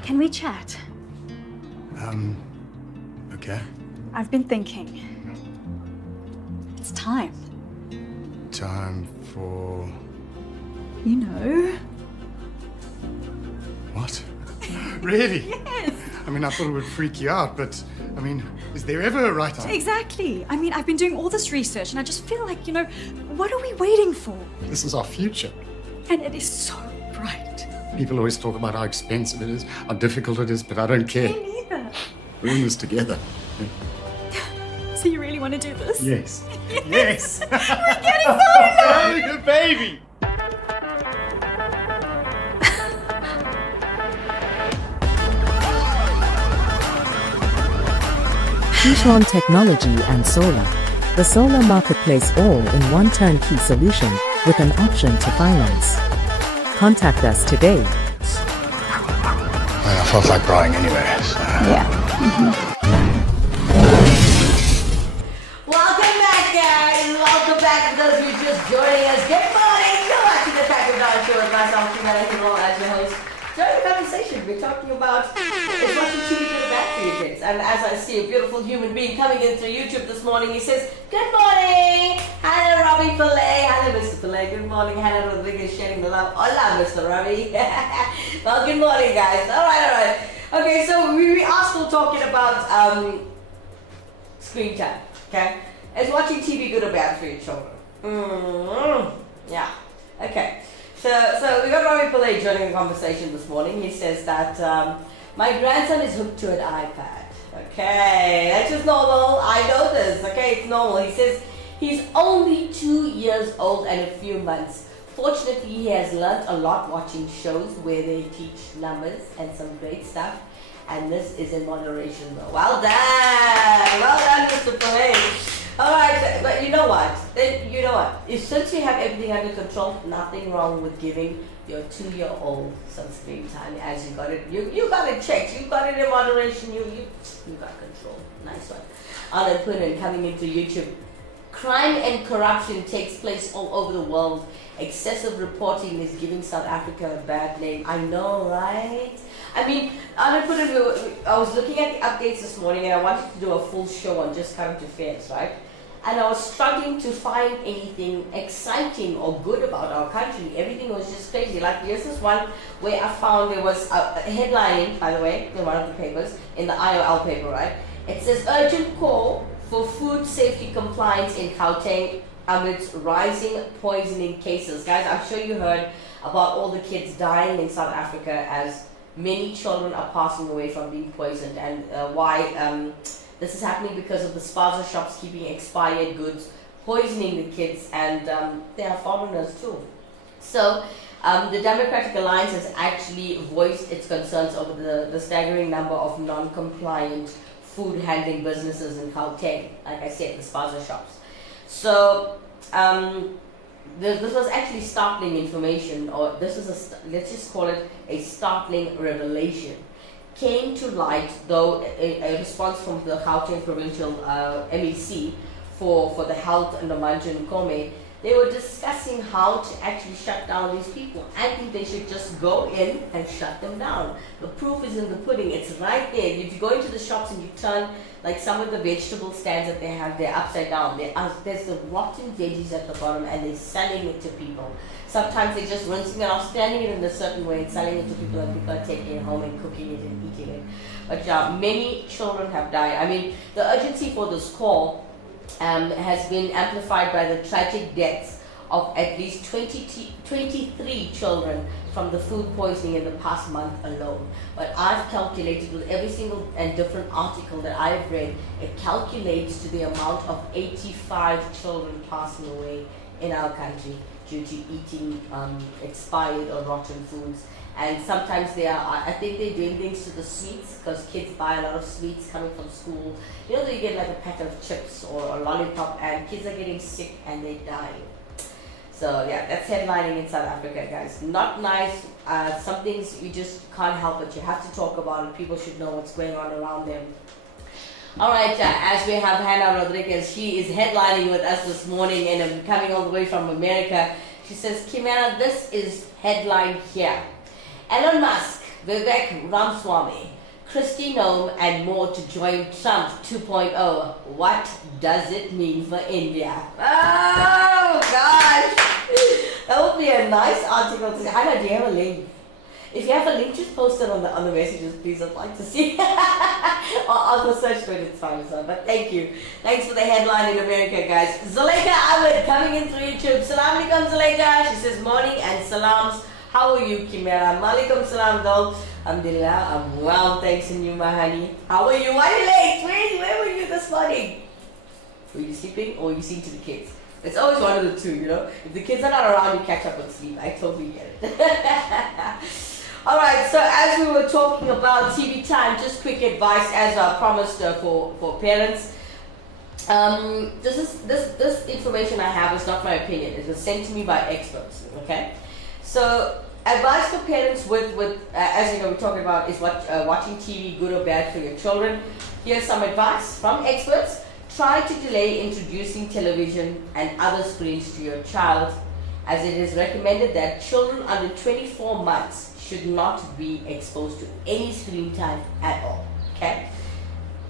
Can we chat? Okay. I've been thinking. It's time. Time for... You know. What? Really? Yes. I mean, I thought it would freak you out, but I mean, is there ever a right time? Exactly. I mean, I've been doing all this research and I just feel like, what are we waiting for? This is our future. And it is so bright. People always talk about how expensive it is, how difficult it is, but I don't care. Me neither. We're in this together. So you really want to do this? Yes. Yes. We're getting so Having a baby. Keyshawn Technology and Solar. The solar marketplace all in one turnkey solution with an option to finance. Contact us today. I felt like crying anyway. So. Yeah. Welcome back, guys. Welcome back to those of you just joining us. Good morning. You're watching the Pack of Dawn Show with myself, Kimera, as your host. During the conversation, we're talking about it's what you truly get back for your kids. And as I see a beautiful human being coming in through YouTube this morning, he says, "Good morning, Hannah Robbie Pillay." Hello, Mr. Pillay. Good morning, Hannah Rodriguez sharing the love. Hola, Mr. Robbie. Well, good morning, guys. All right. Okay, so we are still talking about screen time. Okay, is watching TV good or bad for your children? Yeah. Okay. So we got Robbie Pillay joining the conversation this morning. He says that my grandson is hooked to an iPad. Okay, that's just normal. I know this. Okay, it's normal. He says he's only 2 years old and a few months. Fortunately, he has learnt a lot watching shows where they teach numbers and some great stuff. And this is in moderation, though. Well done, Mr. Pillay. All right, but you know what? Since you have everything under control, nothing wrong with giving your 2-year-old some screen time. As you got it, you got it checked. You got it in moderation. You got control. Nice one. Alan Punan coming into YouTube. Crime and corruption takes place all over the world. Excessive reporting is giving South Africa a bad name. I know, right? I mean, I was looking at the updates this morning and I wanted to do a full show on just current affairs, right? And I was struggling to find anything exciting or good about our country. Everything was just crazy. Like here's this one where I found there was a headline, by the way, in one of the papers, in the IOL paper, right? It says, urgent call for food safety compliance in Gauteng amidst rising poisoning cases. Guys, I'm sure you heard about all the kids dying in South Africa as many children are passing away from being poisoned, and why this is happening because of the spaza shops keeping expired goods, poisoning the kids, and they are foreigners too. So the Democratic Alliance has actually voiced its concerns over the staggering number of non-compliant food handling businesses in Gauteng, like I said, the spaza shops. So this was actually startling information, or this is let's just call it a startling revelation. Came to light though a response from the Gauteng Provincial MEC for the health and the Manjin Kome. They were discussing how to actually shut down these people. I think they should just go in and shut them down. The proof is in the pudding. It's right there. If you go into the shops and you turn, like some of the vegetable stands that they have, they're upside down. There's the rotten veggies at the bottom and they're selling it to people. Sometimes they're just rinsing it off, standing it in a certain way and selling it to people, and people are taking it home and cooking it and eating it. But many children have died. I mean, the urgency for this call has been amplified by the tragic deaths of at least 23 children from the food poisoning in the past month alone. But I've calculated with every single and different article that I've read, it calculates to the amount of 85 children passing away in our country due to eating expired or rotten foods. And sometimes I think they're doing things to the sweets, because kids buy a lot of sweets coming from school. You know, you get like a pack of chips or a lollipop and kids are getting sick and they die. So yeah, that's headlining in South Africa, guys. Not nice. Some things you just can't help it. You have to talk about it. People should know what's going on around them. All right, as we have Hannah Rodriguez, she is headlining with us this morning and coming all the way from America. She says, Kimera, this is headline here. Elon Musk, Vivek Ramaswamy, Kristi Noem, and more to join Trump 2.0. What does it mean for India? Oh, gosh. That would be a nice article to say. Hannah, do you have a link? If you have a link, just post it on the messages, please. I'd like to see. Or I'll search for it, it's fine. But thank you. Thanks for the headline in America, guys. Zuleika Ahmed coming in through YouTube. Salam alaikum, Zuleika. She says morning and salams. How are you, Kimera? Malikum salam, doll. Alhamdulillah, I'm well, thanks, and you, my honey. How are you? Why are you late? Where were you this morning? Were you sleeping or were you seeing to the kids? It's always one of the two, you know. If the kids are not around, you catch up with sleep. I totally get it. Alright, so as we were talking about TV time, just quick advice as I promised for parents. This information I have is not my opinion. It was sent to me by experts, okay? So advice for parents with as you know, we're talking about is watching TV, good or bad for your children. Here's some advice from experts. Try to delay introducing television and other screens to your child, as it is recommended that children under 24 months should not be exposed to any screen time at all. Okay?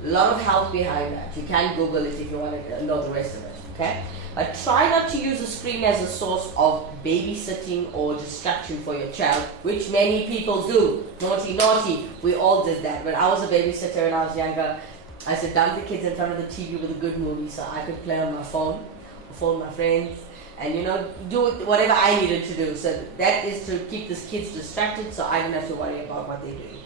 A lot of help behind that. You can Google it if you want to know the rest of it. Okay? But try not to use a screen as a source of babysitting or distraction for your child, which many people do. Naughty, naughty. We all did that. When I was a babysitter and I was younger, I said dump the kids in front of the TV with a good movie so I could play on my phone, or phone my friends, and you know, do whatever I needed to do. So that is to keep the kids distracted so I don't have to worry about what they're doing.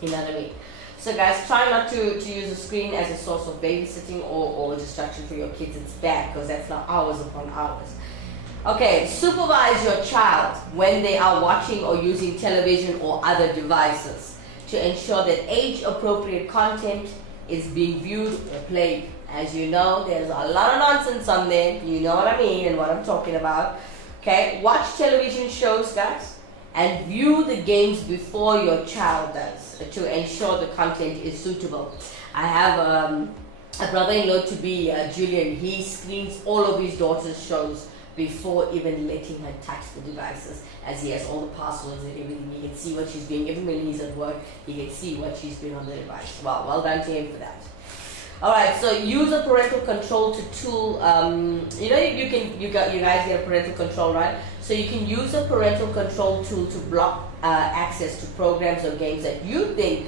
You know what I mean? So guys, try not to use the screen as a source of babysitting or distraction for your kids. It's bad because that's not hours upon hours. Okay, supervise your child when they are watching or using television or other devices to ensure that age-appropriate content is being viewed or played. As you know, there's a lot of nonsense on there. You know what I mean and what I'm talking about. Okay, watch television shows, guys, and view the games before your child does to ensure the content is suitable. I have a brother-in-law to be, Julian. He screens all of his daughter's shows before even letting her touch the devices, as he has all the passwords and everything. He can see what she's doing. Even when he's at work, he can see what she's doing on the device. Wow, well done to him for that. Alright, so use a parental control tool. You know, you guys get a parental control, right? So you can use a parental control tool to block access to programs or games that you think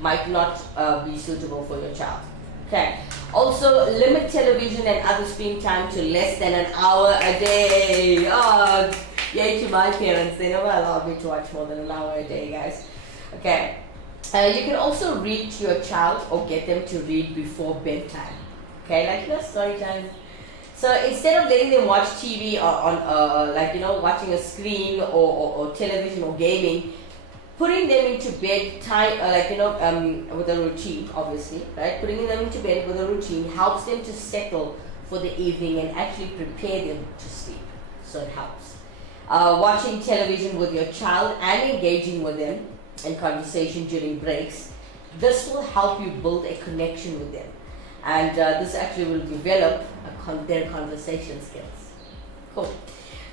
might not be suitable for your child. Okay. Also, limit television and other screen time to less than an hour a day. Oh, yay to my parents. They never allowed me to watch more than an hour a day, guys. Okay. You can also read to your child or get them to read before bedtime. Okay, like, you know, story time. So instead of letting them watch TV or on, like, you know, watching a screen or television or gaming, putting them into bed time, like, you know, with a routine, obviously, right? Putting them into bed with a routine helps them to settle for the evening and actually prepare them to sleep. So it helps. Watching television with your child and engaging with them in conversation during breaks, this will help you build a connection with them. And this actually will develop their conversation skills. Cool.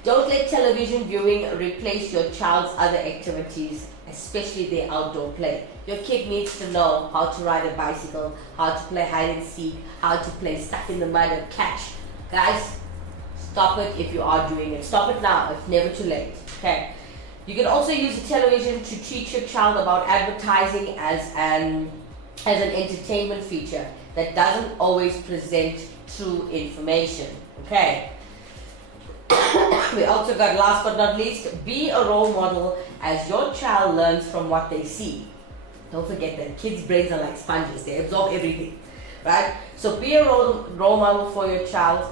Don't let television viewing replace your child's other activities, especially their outdoor play. Your kid needs to know how to ride a bicycle, how to play hide and seek, how to play stuck in the mud and catch. Guys, stop it if you are doing it. Stop it now. It's never too late. Okay. You can also use the television to teach your child about advertising as an entertainment feature that doesn't always present true information. Okay. We also got, last but not least, be a role model as your child learns from what they see. Don't forget that kids' brains are like sponges. They absorb everything, right? So be a role model for your child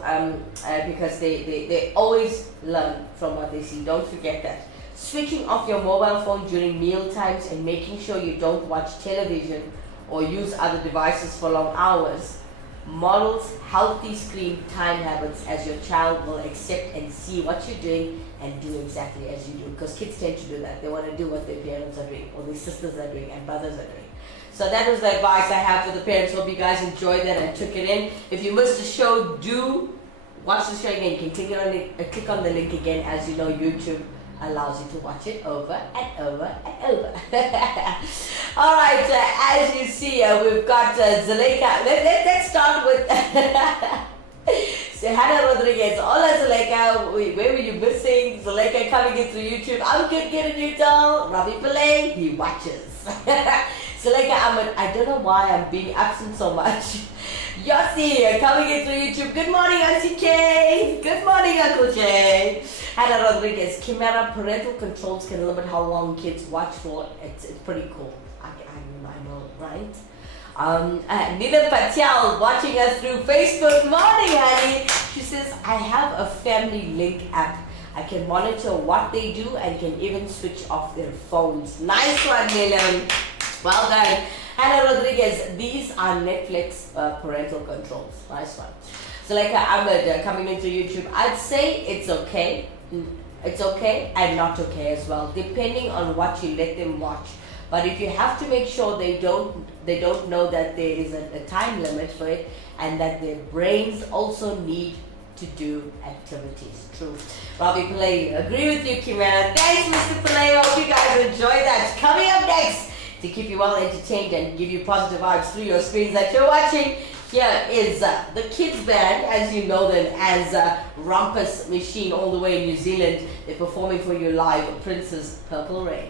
because they always learn from what they see. Don't forget that. Switching off your mobile phone during meal times and making sure you don't watch television or use other devices for long hours models healthy screen time habits, as your child will accept and see what you're doing and do exactly as you do, because kids tend to do that. They want to do what their parents are doing or their sisters are doing and brothers are doing. So that was the advice I have for the parents. Hope you guys enjoyed that and took it in. If you missed the show, do watch the show again. You can click on the link again. As you know, YouTube allows you to watch it over and over and over. All right, as you see, we've got Zuleika. Let's start with. So Hannah Rodriguez. Hola, Zuleika. Where were you missing? Zuleika coming in through YouTube. I'm good, getting you doll. Robbie Pillay, he watches. Zuleika Ahmed, I don't know why I'm being absent so much. Yossi, coming in through YouTube. Good morning, Auntie K. Good morning, Uncle Jay. Hannah Rodriguez. Kimera parental controls can limit how long kids watch for. It's pretty cool. I know, right? Nina Patel watching us through Facebook. Morning, honey. She says, I have a family link app. I can monitor what they do and can even switch off their phones. Nice one, Nilam. Well done. Hannah Rodriguez, these are Netflix parental controls. Nice one. So like Ahmed coming into YouTube, I'd say it's okay. It's okay and not okay as well, depending on what you let them watch. But if you have to make sure they don't know that there is a time limit for it and that their brains also need to do activities. True. Robbie Pillay, agree with you, Kimera. Thanks, Mr. Pillay. Hope you guys enjoy that. Coming up next, to keep you well entertained and give you positive vibes through your screens that you're watching, here is the kids band, as you know them as Rumpus Machine, all the way in New Zealand. They're performing for you live, Prince's Purple Rain.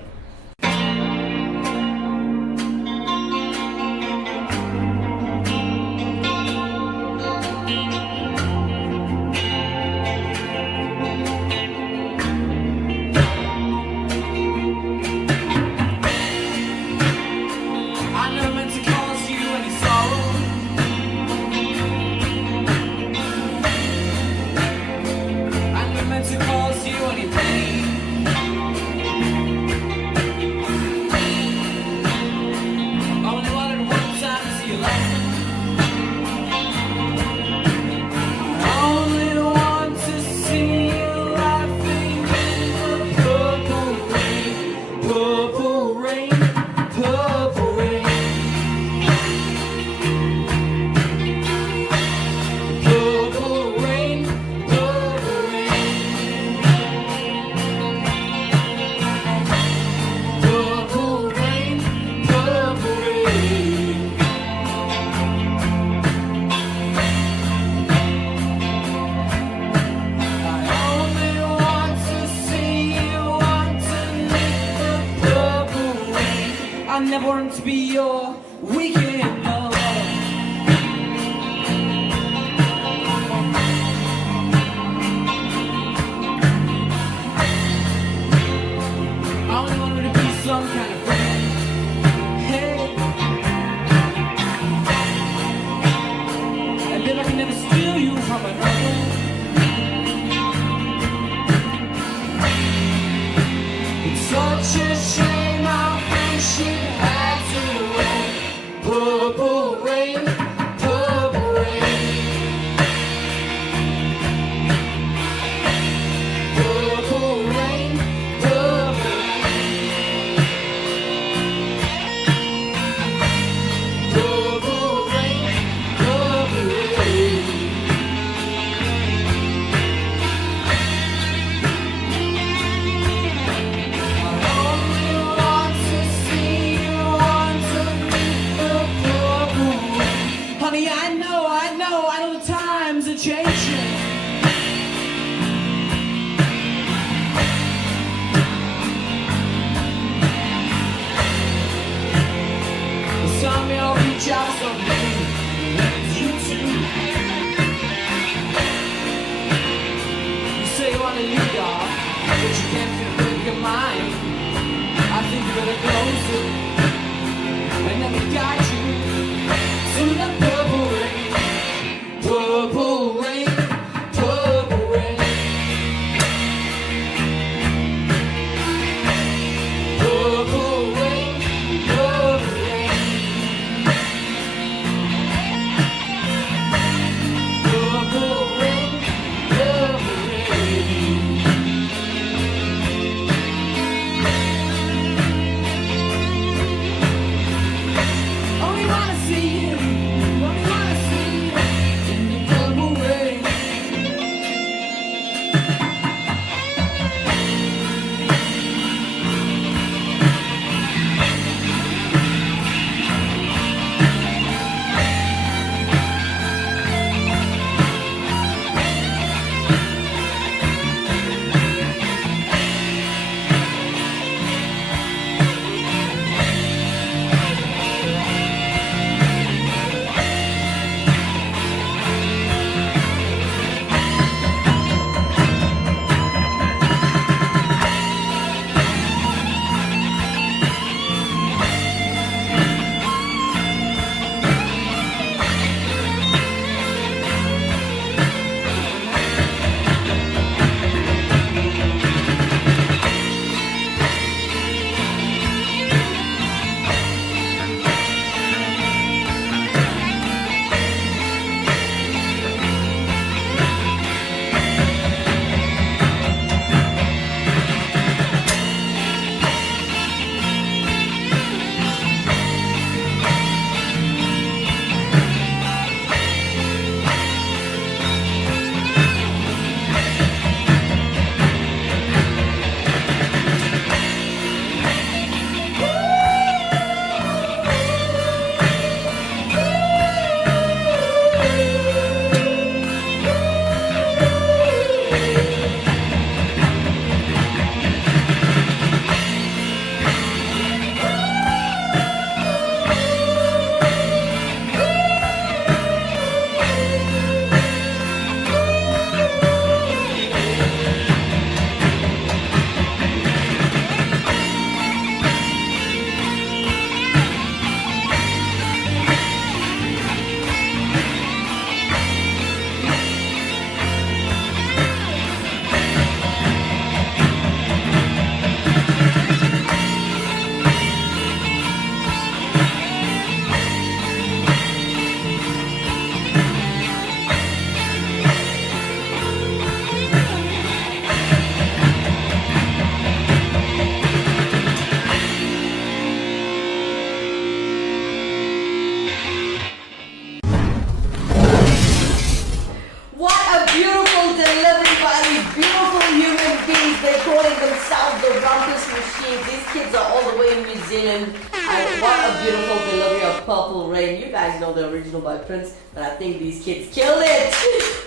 Poonen. And what a beautiful delivery of Purple Rain. You guys know the original by Prince, but I think these kids killed it.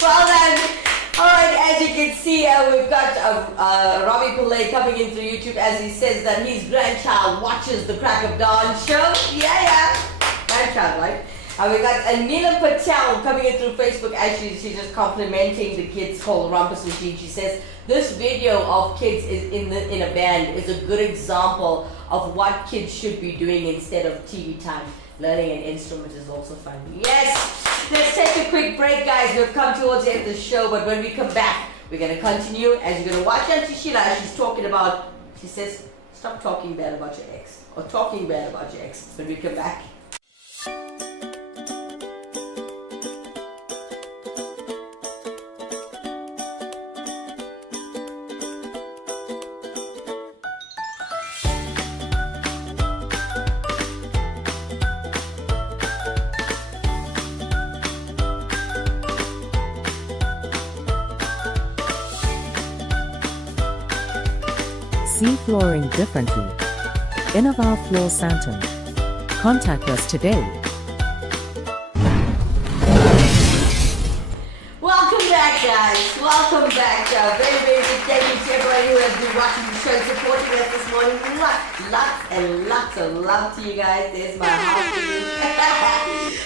Well done. Alright, as you can see, we've got Robbie Pillay coming in through YouTube as he says that his grandchild watches the Crack of Dawn show. Yeah. Grandchild, right? And we got Anila Patel coming in through Facebook as she's just complimenting the kids called Rumpus Machine. She says, this video of kids is in a band is a good example of what kids should be doing instead of TV time. Learning an instrument is also fun. Yes! Let's take a quick break, guys. We've come towards the end of the show, but when we come back, we're going to continue as you're going to watch Auntie Sheila as she's talking about, she says, stop talking bad about your ex, or talking bad about your ex when we come back. See flooring differently. Innovar Floor Santon. Contact us today. Welcome back, guys. Welcome back. Very, very big thank you to everybody who has been watching the show, supporting us this morning. Lots and lots of love to you guys. There's my heart for you.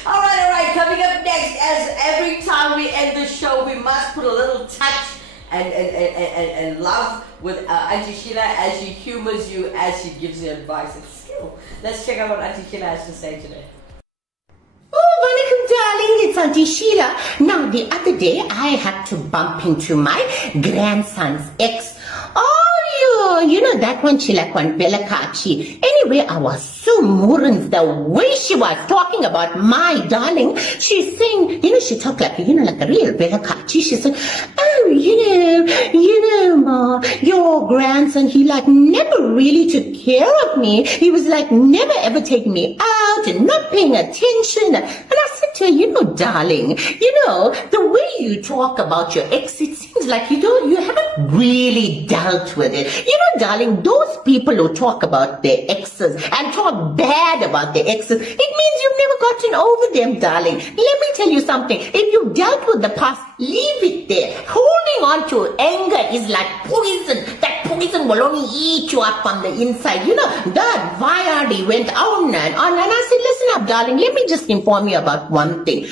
All right. Coming up next, as every time we end the show, we must put a little touch and love with Auntie Sheila as she humors you, as she gives you advice and skill. Let's check out what Auntie Sheila has to say today. Oh, Vanakkam, darling, it's Auntie Sheila. Now, the other day, I had to bump into my grandson's ex. Oh, you know that one, Chilakwan Belakachi. Anyway, I was so murrant the way she was talking about my darling. She's saying, she talked like a real Belakachi. She said, oh, Ma, your grandson, he never really took care of me. He was never ever taking me out and not paying attention. And I said to her, darling, the way you talk about your ex, it seems like you haven't really dealt with it. Darling, those people who talk about their exes and talk bad about their exes, it means you've never gotten over them, darling. Let me tell you something. If you've dealt with the past, leave it there. Holding on to anger is like poison. That poison will only eat you up on the inside. That Vayardi went on and on. And I said, listen up, darling, let me just inform you about one thing.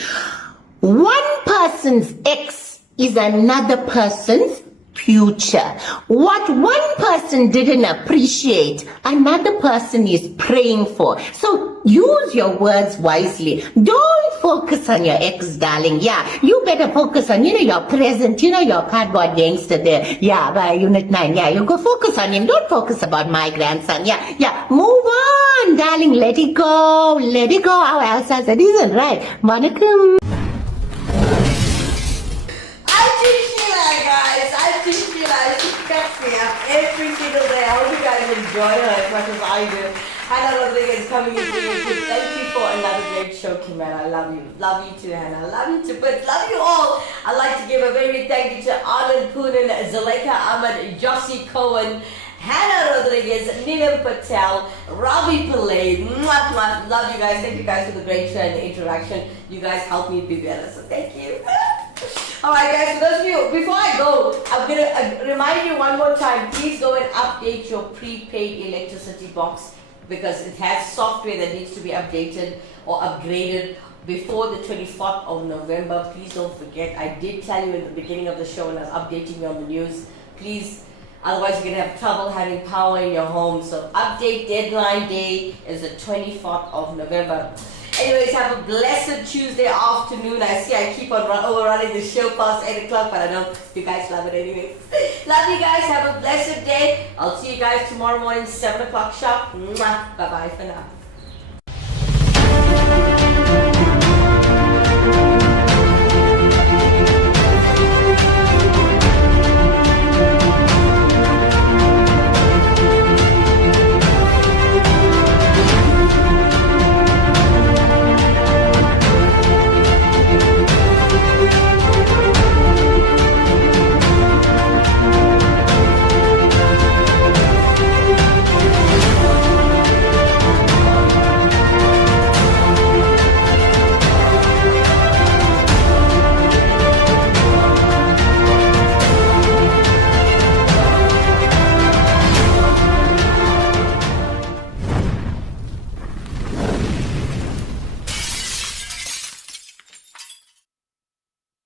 One person's ex is another person's future. What one person didn't appreciate, another person is praying for. So use your words wisely. Don't focus on your ex, darling. Yeah, you better focus on, your present, your cardboard gangster there. Yeah, by Unit 9. Yeah, you go focus on him. Don't focus about my grandson. Yeah. Move on, darling. Let it go. Let it go. How else says it isn't right. Vanakkam. She cracks me up every single day. I hope you guys enjoy her as much as I do. Hannah Rodriguez coming in to YouTube. Thank you for another great show, Kimera. I love you. Love you too, Hannah. Love you too, but love you all. I'd like to give a very big thank you to Anand Poonen, Zuleika Ahmed, Josie Cohen, Hannah Rodriguez, Neelam Patel, Ravi Pillay. Love you guys. Thank you guys for the great show and the interaction. You guys help me be better, so thank you. Alright guys, for those of you, before I go, I'm going to remind you one more time, please go and update your prepaid electricity box because it has software that needs to be updated or upgraded before the 24th of November. Please don't forget, I did tell you in the beginning of the show when I was updating you on the news, please, otherwise you're going to have trouble having power in your home. So update deadline day is the 24th of November. Anyways, have a blessed Tuesday afternoon. I see I keep on overrunning the show past 8 o'clock, but I know you guys love it anyways. Love you guys. Have a blessed day. I'll see you guys tomorrow morning, 7 o'clock sharp. Bye-bye for now.